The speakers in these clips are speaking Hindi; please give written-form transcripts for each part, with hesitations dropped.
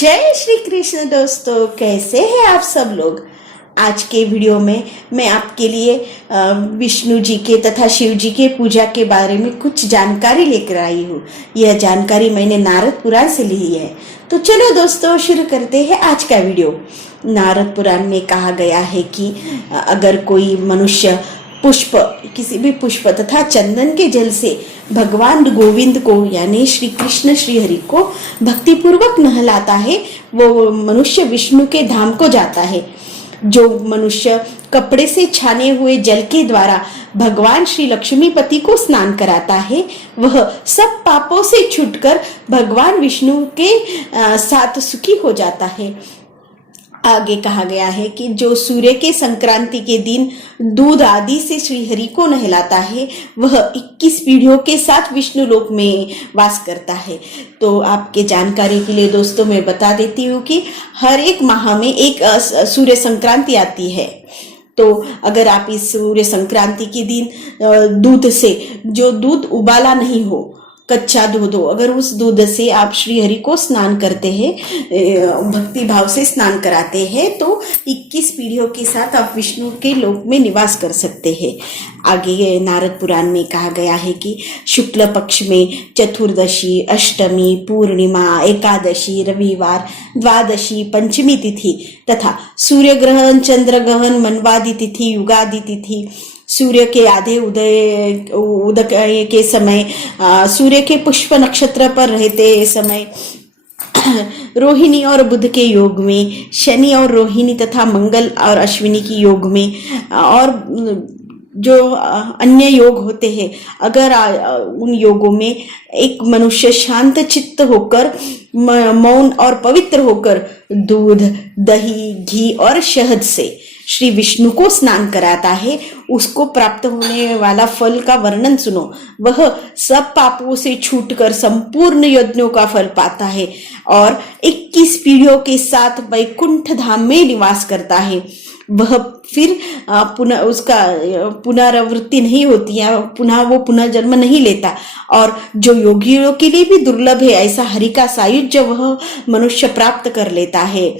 जय श्री कृष्ण दोस्तों, कैसे हैं आप सब लोग। आज के वीडियो में मैं आपके लिए विष्णु जी के तथा शिव जी के पूजा के बारे में कुछ जानकारी लेकर आई हूँ। यह जानकारी मैंने नारद पुराण से ली है। तो चलो दोस्तों शुरू करते हैं आज का वीडियो। नारद पुराण में कहा गया है कि अगर कोई मनुष्य पुष्प, किसी भी पुष्प तथा चंदन के जल से भगवान गोविंद को यानी श्री कृष्ण श्री हरि को भक्ति पूर्वक नहलाता है, वो मनुष्य विष्णु के धाम को जाता है। जो मनुष्य कपड़े से छाने हुए जल के द्वारा भगवान श्री लक्ष्मीपति को स्नान कराता है, वह सब पापों से छूटकर भगवान विष्णु के साथ सुखी हो जाता है। आगे कहा गया है कि जो सूर्य के संक्रांति के दिन दूध आदि से श्री हरि को नहलाता है, वह 21 पीढ़ियों के साथ विष्णु लोक में वास करता है। तो आपके जानकारी के लिए दोस्तों मैं बता देती हूँ कि हर एक माह में एक सूर्य संक्रांति आती है। तो अगर आप इस सूर्य संक्रांति के दिन दूध से, जो दूध उबाला नहीं हो, कच्चा दूध हो, अगर उस दूध से आप श्री हरि को स्नान करते हैं, भक्ति भाव से स्नान कराते हैं, तो 21 पीढ़ियों के साथ आप विष्णु के लोक में निवास कर सकते हैं। आगे नारद पुराण में कहा गया है कि शुक्ल पक्ष में चतुर्दशी, अष्टमी, पूर्णिमा, एकादशी, रविवार, द्वादशी, पंचमी तिथि तथा सूर्य ग्रहण, चंद्र ग्रहण, मनवादि तिथि, युगादि तिथि, सूर्य के आधे उदय के समय, सूर्य के पुष्प नक्षत्र पर रहते समय, रोहिणी और बुध के योग में, शनि और रोहिणी तथा मंगल और अश्विनी की योग में, और जो अन्य योग होते हैं, अगर उन योगों में एक मनुष्य शांत चित्त होकर, मौन और पवित्र होकर दूध, दही, घी और शहद से श्री विष्णु को स्नान कराता है, उसको प्राप्त होने वाला फल का वर्णन सुनो। वह सब पापों से छूटकर संपूर्ण यज्ञों का फल पाता है और 21 पीढ़ियों के साथ वैकुंठ धाम में निवास करता है। वह फिर पुनः उसका पुनरावृत्ति नहीं होती है, पुनः वो पुनर्जन्म नहीं लेता। और जो योगियों के लिए भी दुर्लभ है, ऐसा हरि का सायुज्य वह मनुष्य प्राप्त कर लेता है।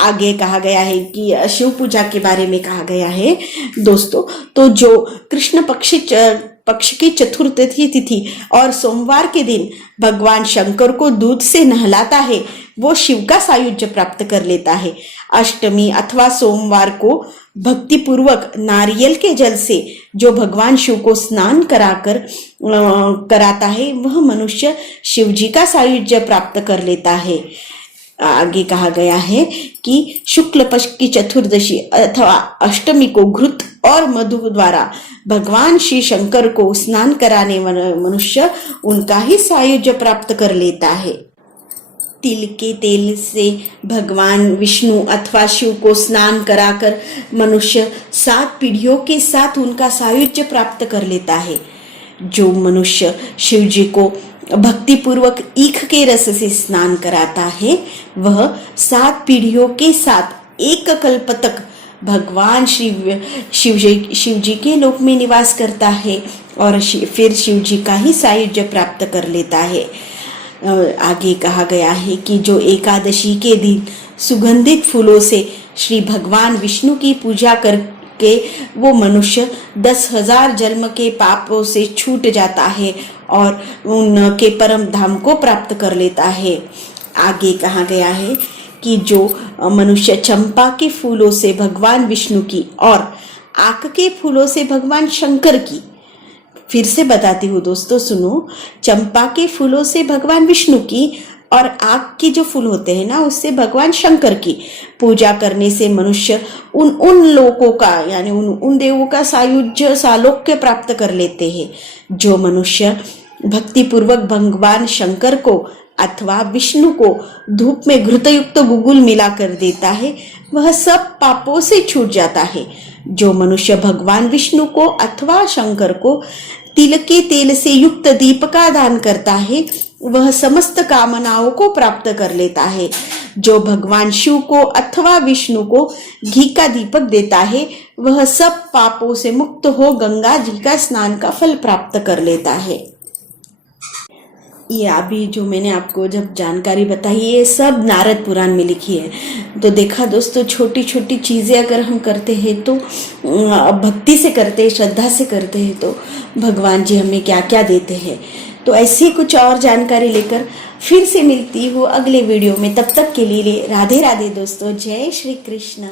आगे कहा गया है कि शिव पूजा के बारे में कहा गया है दोस्तों। तो जो कृष्ण पक्ष की चतुर्थी तिथि और सोमवार के दिन भगवान शंकर को दूध से नहलाता है, वो शिव का सायुज्य प्राप्त कर लेता है। अष्टमी अथवा सोमवार को भक्ति पूर्वक नारियल के जल से जो भगवान शिव को स्नान कराता है, वह मनुष्य शिव जी का सायुज्य प्राप्त कर लेता है। आगे कहा गया है कि शुक्ल पक्ष की चतुर्दशी अथवा अष्टमी को घृत और मधु द्वारा भगवान श्री शंकर को स्नान कराने वाला मनुष्य उनका ही सायुज्य प्राप्त कर लेता है। तिल के तेल से भगवान विष्णु अथवा शिव को स्नान कराकर मनुष्य 7 पीढ़ियों के साथ उनका सायुज्य प्राप्त कर लेता है। जो मनुष्य शिव जी को भक्ति पूर्वक ईख के रस से स्नान कराता है, वह 7 पीढ़ियों के साथ एक कल्प तक भगवान शिव जी के लोक में निवास करता है और फिर शिव जी का ही सायुज्य प्राप्त कर लेता है। आगे कहा गया है कि जो एकादशी के दिन सुगंधित फूलों से श्री भगवान विष्णु की पूजा करके वो मनुष्य 10,000 जन्म के पापों से छूट जाता है और उनके परम धाम को प्राप्त कर लेता है। आगे कहा गया है कि जो मनुष्य चंपा के फूलों से भगवान विष्णु की और आक के फूलों से भगवान शंकर की, फिर से बताती हूँ दोस्तों सुनो, चंपा के फूलों से भगवान विष्णु की और आक के जो फूल होते हैं ना, उससे भगवान शंकर की पूजा करने से मनुष्य उन लोकों का यानी उन देवों का सायुज्य सालोक्य प्राप्त कर लेते हैं। जो मनुष्य भक्ति पूर्वक भगवान शंकर को अथवा विष्णु को धूप में घृतयुक्त गुगुल मिला कर देता है, वह सब पापों से छूट जाता है। जो मनुष्य भगवान विष्णु को अथवा शंकर को तिल के तेल से युक्त दीप का दान करता है, वह समस्त कामनाओं को प्राप्त कर लेता है। जो भगवान शिव को अथवा विष्णु को घी का दीपक देता है, वह सब पापों से मुक्त हो गंगा जी का स्नान का फल प्राप्त कर लेता है। ये अभी जो मैंने आपको जब जानकारी बताई ये सब नारद पुराण में लिखी है। तो देखा दोस्तों, छोटी छोटी चीज़ें अगर हम करते हैं तो भक्ति से करते हैं, श्रद्धा से करते हैं, तो भगवान जी हमें क्या क्या देते हैं। तो ऐसी कुछ और जानकारी लेकर फिर से मिलती हूँ अगले वीडियो में। तब तक के लिए राधे राधे दोस्तों, जय श्री कृष्ण।